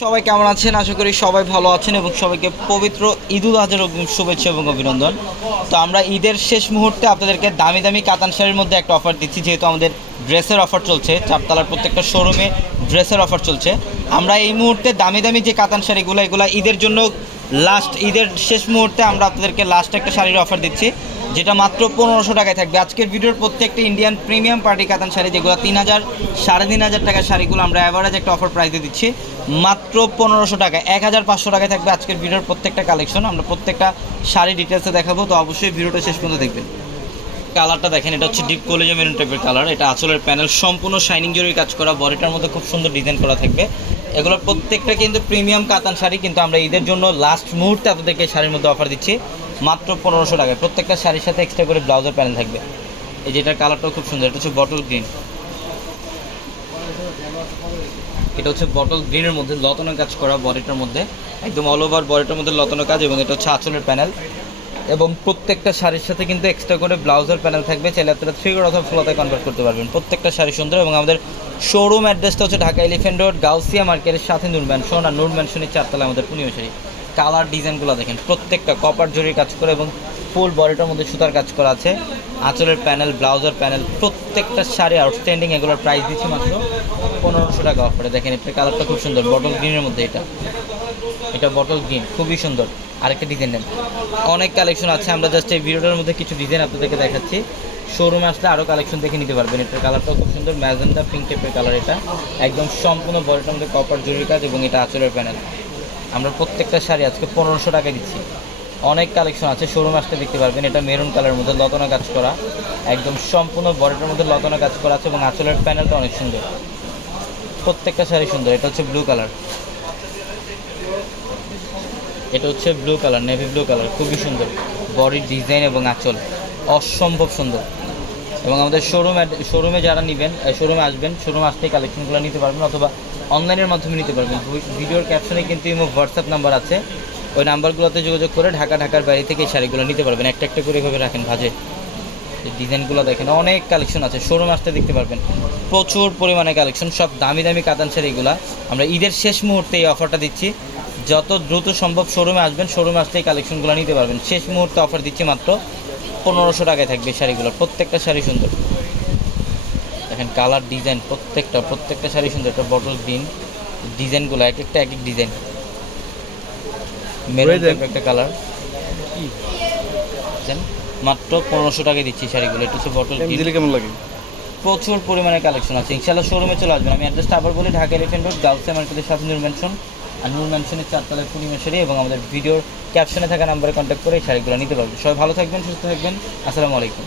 সবাই কেমন আছেন? আশা করি সবাই ভালো আছেন এবং সবাইকে পবিত্র ঈদুল আজহার শুভেচ্ছা এবং অভিনন্দন। তো আমরা ঈদের শেষ মুহূর্তে আপনাদেরকে দামি দামি কাতান শাড়ির মধ্যে একটা অফার দিচ্ছি, যেহেতু আমাদের ড্রেসের অফার চলছে। চারতলার প্রত্যেকটা শোরুমে ড্রেসের অফার চলছে। আমরা এই মুহূর্তে দামি দামি যে কাতান শাড়িগুলো, এগুলো ঈদের জন্য লাস্ট ঈদের শেষ মুহূর্তে আমরা আপনাদেরকে লাস্ট একটা শাড়ির অফার দিচ্ছি, যেটা মাত্র পনেরোশো টাকায় থাকবে। আজকের ভিডিওর প্রত্যেকটা ইন্ডিয়ান প্রিমিয়াম পার্টি কাতান শাড়ি, যেগুলো তিন হাজার, সাড়ে তিন হাজার টাকার শাড়িগুলো আমরা অ্যাভারেজ একটা অফার প্রাইসে দিচ্ছি, মাত্র পনেরোশো টাকা এক হাজার পাঁচশো টাকায় থাকবে আজকের ভিডিওর প্রত্যেকটা কালেকশন আমরা প্রত্যেকটা শাড়ি ডিটেলসে দেখাবো, তো অবশ্যই ভিডিওটা শেষ পর্যন্ত দেখবেন। কালারটা দেখেন, এটা হচ্ছে ডিপ কলেজে মেরুন টাইপের কালার এটা আঁচলের প্যানেল সম্পূর্ণ শাইনিং জরির কাজ করা, বডিটার মধ্যে খুব সুন্দর ডিজাইন করা থাকবে। এগুলোর প্রত্যেকটা কিন্তু প্রিমিয়াম কাতান শাড়ি, কিন্তু আমরা ঈদের জন্য লাস্ট মুহূর্তে আপনাদেরকে শাড়ির মধ্যে অফার দিচ্ছি। মাত্র পনেরোশো টাকায়। প্রত্যেকটা শাড়ির সাথে এক্সট্রা করে ব্লাউজের প্যানেল থাকবে। এই যেটার কালারটাও খুব সুন্দর, এটা হচ্ছে বটল গ্রিন এটা হচ্ছে বটল গ্রিনের মধ্যে লতনো কাজ করা বডিটার মধ্যে। একদম অল ওভার বডিটার মধ্যে লতনো কাজ এবং এটা হচ্ছে আঁচলের প্যানেল। এবং প্রত্যেকটা শাড়ির সাথে কিন্তু এক্সট্রা করে ব্লাউজের প্যানেল থাকবে। চাইলে আপনারা থ্রি অথবা ফ্লোতে কনভার্ট করতে পারবেন। প্রত্যেকটা শাড়ি সুন্দর এবং আমাদের শোরুম অ্যাড্রেসটা হচ্ছে ঢাকা এলিফেন্ট রোড গাউসিয়া মার্কেটের সাথে নূর ম্যানশন আর নূর ম্যানশনের চারতলা আমাদের পূর্ণিমা শাড়ি। কালার ডিজাইনগুলো দেখেন, প্রত্যেকটা কপার জরির কাজ করে এবং ফুল বডিটার মধ্যে সুতার কাজ করা আছে। আঁচলের প্যানেল ব্লাউজের প্যানেল প্রত্যেকটা শাড়ি আউটস্ট্যান্ডিং এগুলোর প্রাইস দিচ্ছি মাত্র পনেরোশো টাকা অফারে দেখেন, এটার কালারটা খুব সুন্দর বটল গ্রিনের মধ্যে এটা। এটা বটল গ্রিন খুবই সুন্দর। আরেকটা ডিজাইন নেন। অনেক কালেকশন আছে, আমরা জাস্ট এই ভিডিওটার মধ্যে কিছু ডিজাইন আপনাদেরকে দেখাচ্ছি। শোরুমে আসলে আরও কালেকশন দেখে নিতে পারবেন। এটার কালারটাও খুব সুন্দর, ম্যাজেন্ডা পিঙ্ক টাইপের কালার এটা। একদম সম্পূর্ণ বডিটার মধ্যে কপার জরুরি কাজ এবং এটা আঁচলের প্যানেল আমরা প্রত্যেকটা শাড়ি আজকে পনেরোশো টাকা দিচ্ছি। অনেক কালেকশন আছে শোরুম আসতে দেখতে পারবেন, এটা মেরুন কালারের মধ্যে লতনা কাজ করা। একদম সম্পূর্ণ বডিটার মধ্যে লতনা কাজ করা আছে এবং আঁচলের প্যানেলটা অনেক সুন্দর। প্রত্যেকটা শাড়ি সুন্দর। এটা হচ্ছে ব্লু কালার এটা হচ্ছে blue colour navy blue colour খুবই সুন্দর। বডির ডিজাইন এবং আঁচল, অসম্ভব সুন্দর। এবং আমাদের শোরুম শোরুমে যারা নেবেন শোরুমে আসবেন শোরুমে আসতেই কালেকশনগুলো নিতে পারবেন অথবা অনলাইনের মাধ্যমে নিতে পারবেন। ভিডিওর ক্যাপশনে কিন্তু হোয়াটসঅ্যাপ নাম্বার আছে। ওই নাম্বারগুলোতে যোগাযোগ করে ঢাকা ঢাকার বাইরে থেকে এই শাড়িগুলো নিতে পারবেন। একটা একটা করে এভাবে রাখেন ভাজে ডিজাইনগুলো দেখেন অনেক কালেকশন আছে শোরুম আসতে দেখতে পারবেন। প্রচুর পরিমাণে কালেকশন সব দামি দামি কাতান শাড়িগুলো আমরা ঈদের শেষ মুহূর্তে এই অফারটা দিচ্ছি। যত দ্রুত সম্ভব শোরুমে আসবেন শোরুমে আসতে এই কালেকশনগুলো নিতে পারবেন। শেষ মুহূর্তে অফার দিচ্ছি মাত্র পনেরোশো টাকায় থাকবে শাড়িগুলো প্রত্যেকটা শাড়ি সুন্দর। দেখেন কালার ডিজাইন প্রত্যেকটা প্রত্যেকটা শাড়ি সুন্দর। একটা বটল গ্রিন ডিজাইনগুলো এক একটা এক এক ডিজাইন মেরুন দেন। একটা কালার মাত্র পনেরোশো টাকা দিচ্ছি শাড়িগুলো। এটা হচ্ছে বটল দিলে কেমন লাগে? প্রচুর পরিমাণে কালেকশন আছে। ইনশাল্লাহ শোরুমে চলে আসবেন। আমি অ্যাড্রেসটা আবার বলি ঢাকা এলিফেন্ট রোড গাউসে মার্কেটের সাথে নূর ম্যানশন আর নূর ম্যানশনের চারতলায় পূর্ণিমাশারি এবং আমাদের ভিডিওর ক্যাপশনে থাকা নাম্বারে কন্ট্যাক্ট করে এই শাড়িগুলো নিতে পারবেন। সবাই ভালো থাকবেন সুস্থ থাকবেন। আসসালামু আলাইকুম।